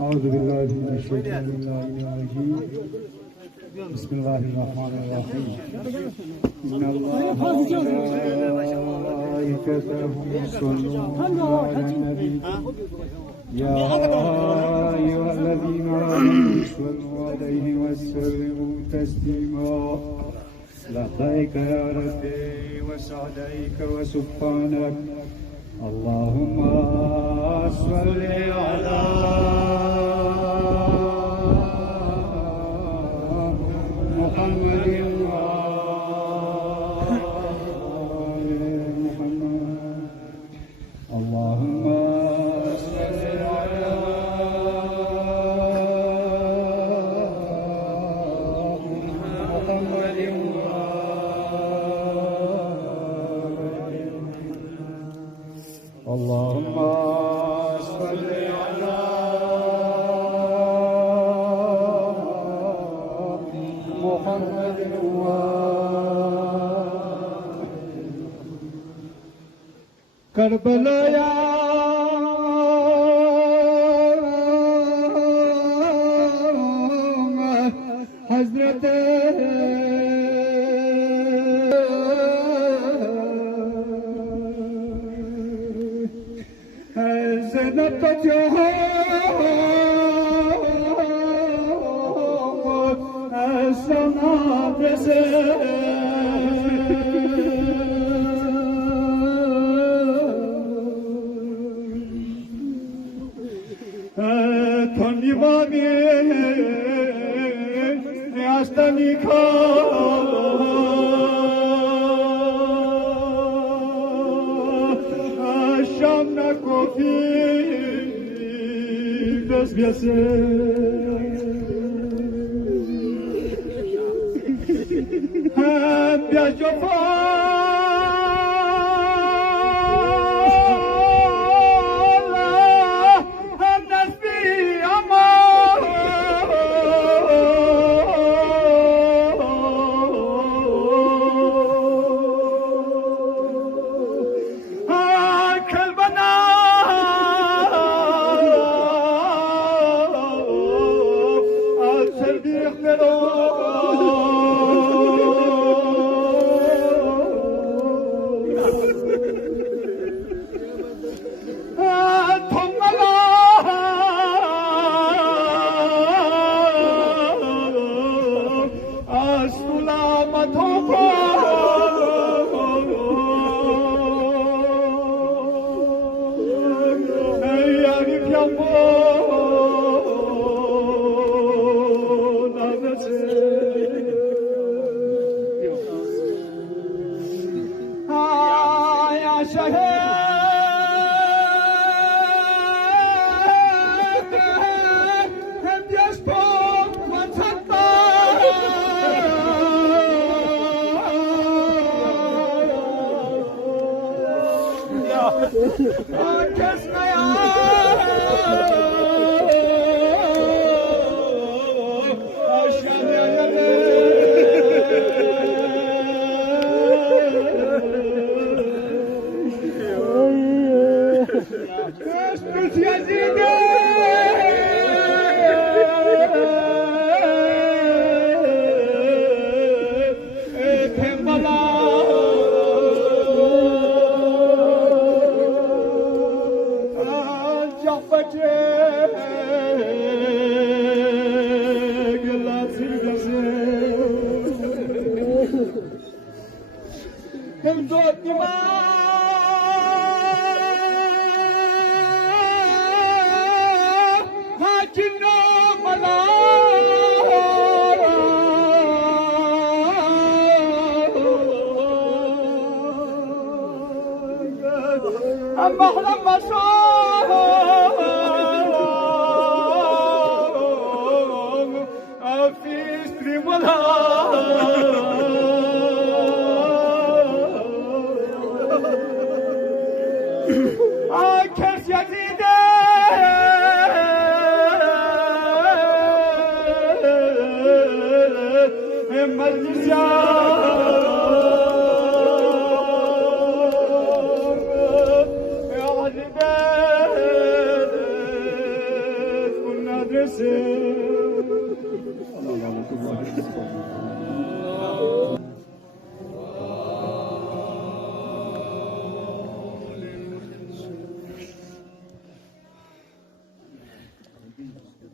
أعوذ بالله من الشيطان الرجيم بسم الله الرحمن الرحيم إن الله وملائكته يصلون على النبي يا أيها الذين آمنوا صلوا عليه وسلموا تسليما لبيك يا ربي وسعديك وسبحانك اللهم صل على محمد وآل محمد اللهم صل على محمد اللهم صل على محمد کربلا یا حضرت زینب جہاں سنا برسے تھنی باگے ریاستانی کھا شام نہ کوفی بس بیسے بیا جفا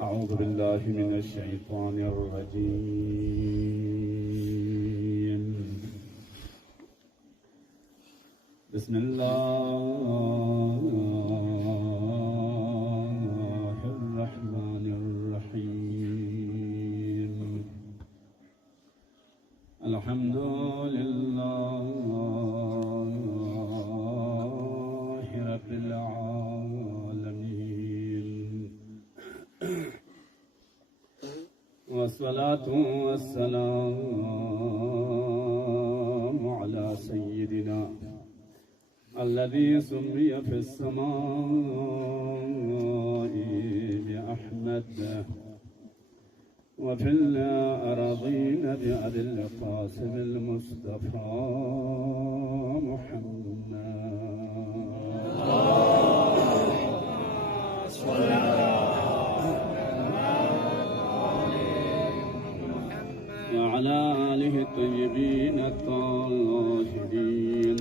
أعوذ بالله من الشيطان الرجيم. بسم الله الرحمن الرحيم. الحمد لله رب العالمين، والصلاة والسلام على سيدنا الذي سمي في السماء بأحمد وفي الأراضين بأبي القاسم المصطفى محمد. وعلى آله الطيبين الطاهرين،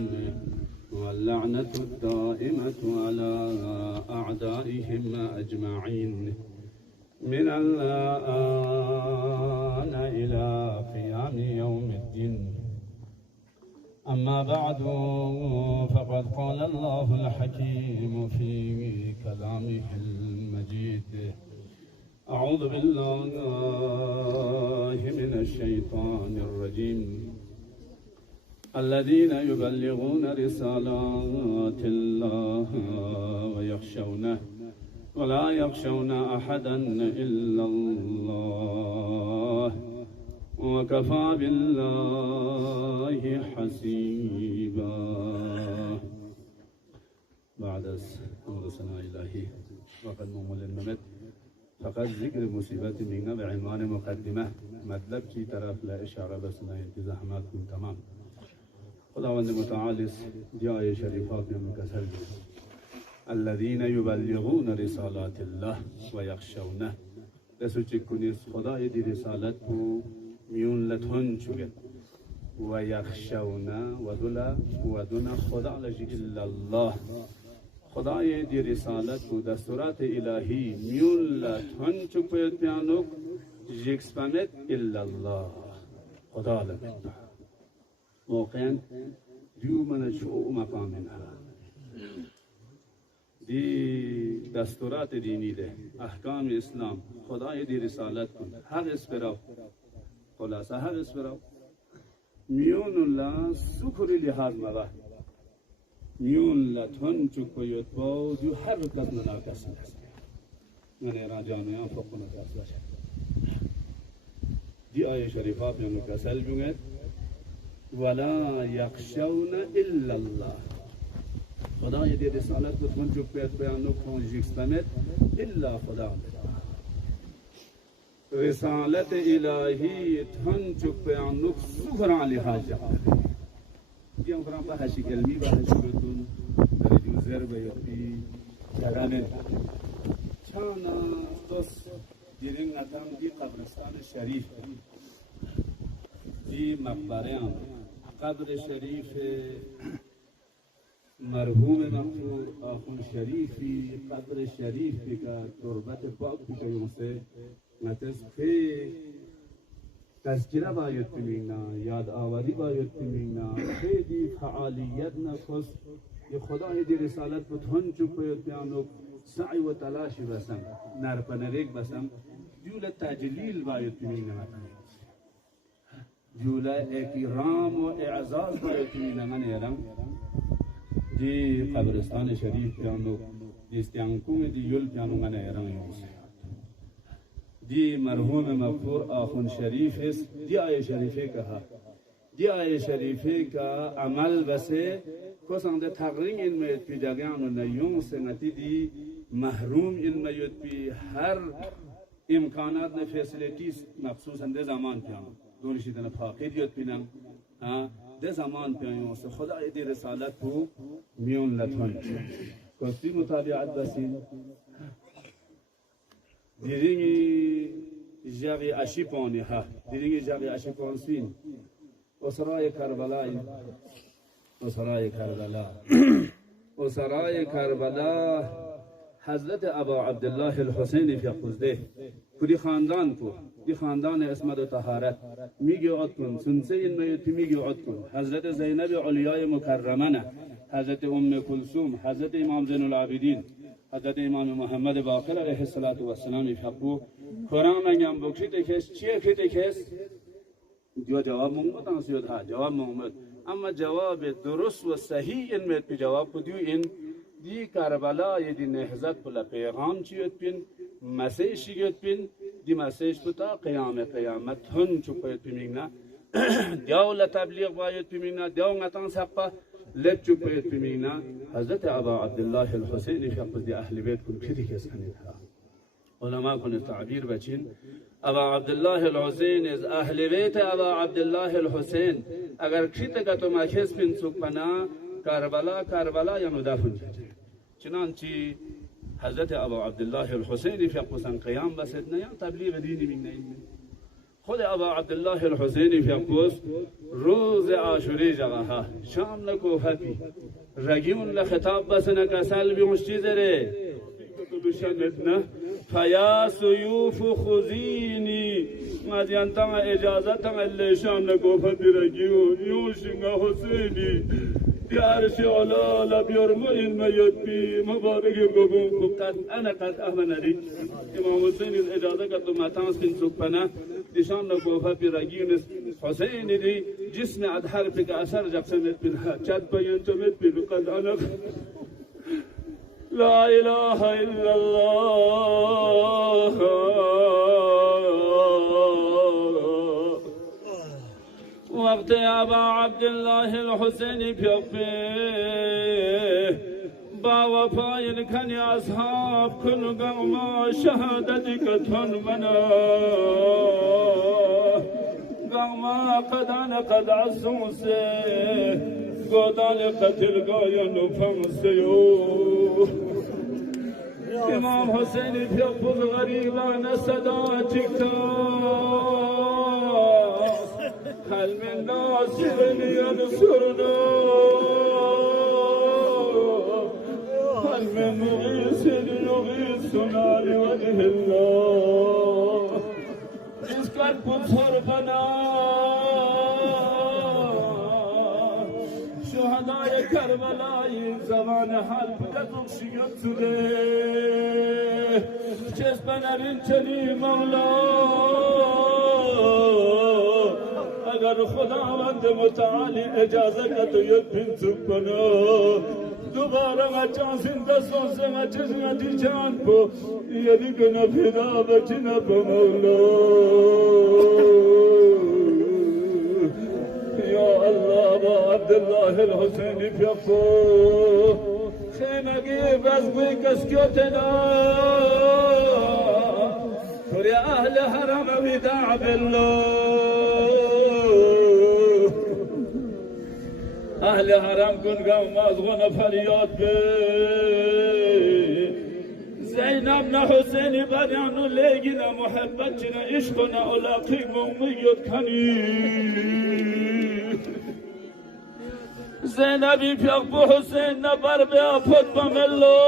واللعنة الدائمة على أعدائهم أجمعين من الآن إلى قيام يوم الدين. أما بعد، فقد قال الله الحكيم في كلامه المجيد: أعوذ بالله من الشيطان الرجيم. الذين يبلغون رسالات الله ويخشونه ولا يخشون أحدا إلا الله، وكفى بالله حسيبا. بعد از حمد ثنا الهی وقد ممول الممت فقط ذکر مصیبت میگم به عنوان مقدمه مطلب کی طرف لا اشاره بس نه انتظاحات کن تمام. خداوند متعال جای شریفات میں مکسر الذين يبلغون رسالات الله و یخشونه. رسو چکنیز خدای دی رسالت کو میون لتون چوگه و یخشونه و دون خدا لجی الا الله. خدای دی رسالت کو دستورات الهی میون لتون چوگه پیانوک جکسپمت الا الله. خدا لبید واقعا دیو من شعو مقام نها دی دستورات دینی ده احکام اسلام خدای دی رسالت کن حق اسپراو خلاصه حق اسپراو میون الله سکر لحاظ مغا میون لتون چکویت باو دیو هر رکت مناکس نست من ایران جانویان فوق نکس باشه دی آیه شریفات میں مکسل جونگت ولا یخشون الا الله. خدای دی رسالت بتون جو پیت بیانو کن جیکستمت الا خدا. رسالت الهی تن جو بیانو سفران لحاظ دیام فرام با هشی علمی با هشی بتون درجو زر بیتی جگانه چانا دوست دیرین اتم دی قبرستان شریف دی مقبره قبر شریف مرحوم مغفور آخون شریفی قبر شریفی که تربت پاک بیشون سے نتس خی تذکره باید تمینا یاد آوری باید تمینا خیلی فعالیت نفس یہ خدای دی رسالت بتون چپویت پیانو سعی و تلاشی بسم نرپنریک بسم جول تجلیل باید تمینا جولا اکرام و اعزاز باید تمینا من ایرم دی قبرستان شریف پیانو دی استیانکوم دی یل پیانو من ایران دی مرحوم مغفور آخون شریف است. دی آیه شریفه کہا دی آیه شریفه کا عمل بسه کسان ده تقرین این میت پی جگیان و نیون سنتی دی محروم این میت پی هر امکانات نه فیسلیتیز مخصوصا ده زمان پیانو دونشی دن فاقید یاد پینم ده زمان پیانو سے خدا دی رسالت کو میون لطفاً کسی مطابعت بسین دیرینگی جاگی اشی پانی ها دیرینگی جاگی اشی پانسین اسرای کربلای اسرای کربلا اسرای کربلا حضرت ابا عبدالله الحسین فی قزده کلی خاندان کو دی خاندان اسمت و طهارت میگی عد کن سنسه این میتی میگی عد کن حضرت زینب علیای مکرمه حضرت ام کلثوم حضرت امام زین العابدین حضرت امام محمد باقر علیه السلام فقو قرآن انجام بکشید کس چیه کشید کس دیو جواب محمد آنسیود ها جواب محمد اما جواب درست و صحیح این میت پی جواب کو دیو این دی کربلا یه دی نهزت پلا پیغام چیوت پین مسیح شیوت پین دی مسیح پتا قیامت هن چوپیت پیمیگنا دیو لتبلیغ باید پیمیگنا دیو نتان سقا لب چوپیت پیمیگنا حضرت ابا عبدالله الحسین فقط دی اهل بیت کن کدی کس کنید ها علماء کن تعبیر بچین ابا عبدالله الحسین از اهل بیت ابا عبدالله الحسین اگر کشیت که تو مکس پین سوک پنا کربلا یا ندافن چنانچه حضرت ابا عبدالله الحسین فقط قیام بسید نه یا تبلیغ دینی من نه خود ابا عبدالله الحسین فقط روز عاشوری جگه شام لکوفتی رگیون لخطاب بسنه کسل بیونش چیزه ره بشنتنا فیا سیوف خزینی مدینتان اجازتان اللشان لکوفتی رگیون یوشنگا حسینی دیارش علا لبیارم این میاد بی مبارکی گوگون بکت انا قد احمد علی امام حسین اجازه که تو متانس کن سکپنه دیشان لکوفتی رگیون حسین دی جسم اد حرف که اثر جبسمت بینها چد بیان چمت بینو قد انا لا اله الا الله وقت وقت ابا عبدالله الحسینی پیقبه با وفاین کنی اصحاب کن گما شهادتی کتون منا گما قدان قد عصوسه گودان قتل گاین و فنسیو امام حسینی پیقبه غریبان صدا چکتاس هل من ناصر ينصرنا هل من مغيث يغيثنا لوجه الله اسكت بصرفنا شهداء كربلاء زمان حال بدك شيوتده جسمنا رنتني مولا اگر خداوند متعالی اجازه که تو یک بنت کنه دوباره مچان زنده سوزه مچز ندی جان کو یعنی که نفیدا بچنا کو مولا یا الله با عبدالله الحسینی پیقو خیمگی بزگوی کسکیوتنا توری اهل حرم وداع بالله اهل حرم کن گم مازغون فریاد به زینب نه حسینی بریانو لیگینا محبت چنا عشقنا علاقی مومیت کنی زینبی پیق بو حسین نبر بیا پت بملو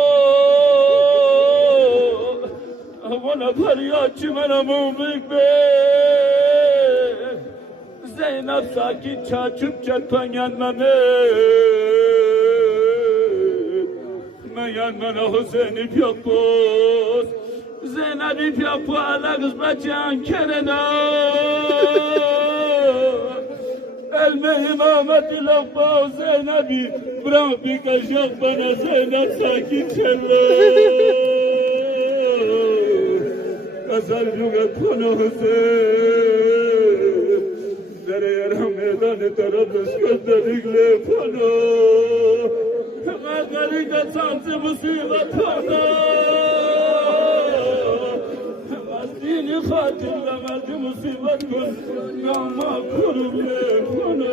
اغونا فریاد چی من مومیک به زینب ساکی چاچوب چطنین من حسینی پیق بوز زینبی پیق بو علقز بچان کرنا علم امامت لقبا زینبی برام بیکشق بنا زینب ساکی چلو قسم جوگت کنو حسین در یرم میدان طرف اسکت دیگله کنو مغلی که سانس مصیبت کنو مردینی خاطر و مردی مصیبت کن گاما کربله کنو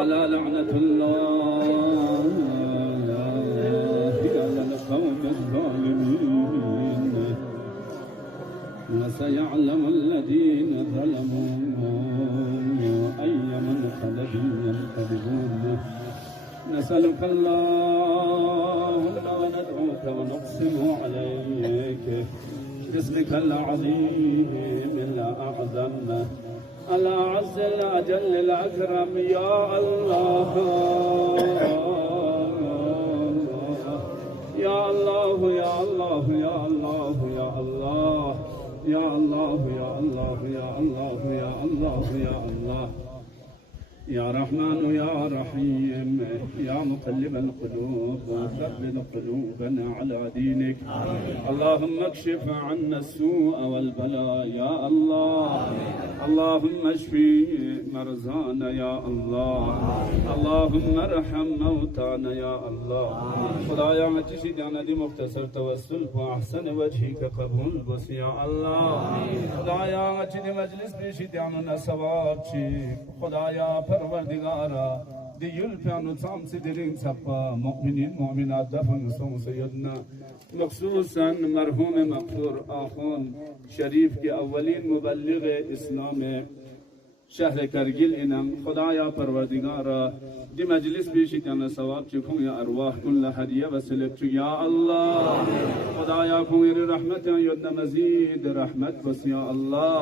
ألا لعنة الله على القوم الظالمين وسيعلم الذين ظلموا أي منقلب ينقلبون نسألك اللهم وندعوك ونقسم عليك باسمك العظيم الأعظم الأعز الأجل الأكرم يا الله يا الله يا الله يا الله يا الله يا الله يا الله يا الله يا الله يا الله يا رحمن يا رحيم يا مقلب القلوب ثبت قلوبنا على دينك اللهم اكشف عنا السوء والبلاء يا الله اللهم اشفي مرضانا يا الله اللهم ارحم موتانا يا الله خدایا چیزی دانا دی مختصر توسل و احسن وجهك قبول بس يا الله خدایا چیزی مجلس بیشی دانا ثواب چی خدایا پروردگارا دیل پیانو تام سیدرین سپا مؤمنین مؤمنات دفن سون سیدنا مخصوصا مرحوم مغفور آخون شریف کے اولین مبلغ اسلام شهر کرگل اینم خدایا پروردگارا دی مجلس بیشی کن ثواب چکون یا ارواح کن هدیه وسیله تو یا الله خدایا کن رحمت یاد مزید رحمت بس یا الله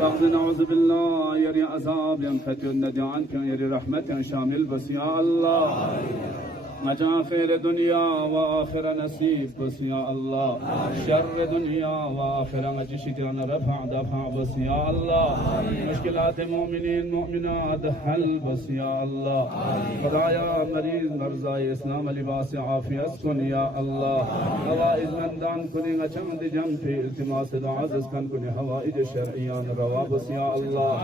بعض نعوذ بالله یری عذاب یم فتن ندیان کن یری رحمت شامل بس یا الله مجا خير دنيا وآخر نصيب بس يا الله شر دنيا وآخر مجشتنا رفع دفع بس يا الله مشكلات مؤمنين مؤمنات حل بس يا الله خدايا مريض مرزاي إسلام لباس عافية اسكن يا الله هوائج من دان كني غچند جم في التماس العزز كن كني هوائج شرعيان روا بس يا الله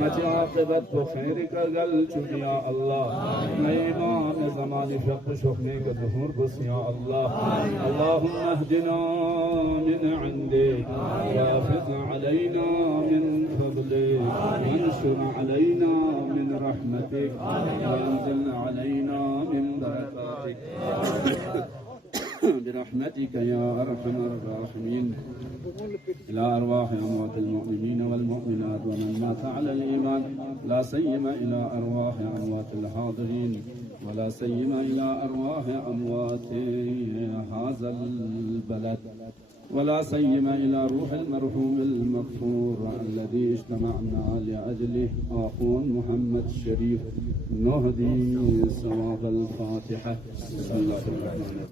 مجي عاقبت بخير قل چك يا الله امام زمان فق شخني ظهور بس يا الله اللهم اهدنا من عندك وافض علينا من فضلك وانشر علينا من رحمتك وانزل علينا من بركاتك برحمتك يا أرحم الراحمين إلى أرواح أموات المؤمنين والمؤمنات ومن مات على الإيمان لا سيما إلى أرواح أموات الحاضرين ولا سيما إلى أرواح أموات هذا البلد ولا سيما إلى روح المرحوم المغفور الذي اجتمعنا لأجله أخونا محمد الشريف نهدي ثواب الفاتحة بسم الله الرحمن الرحيم.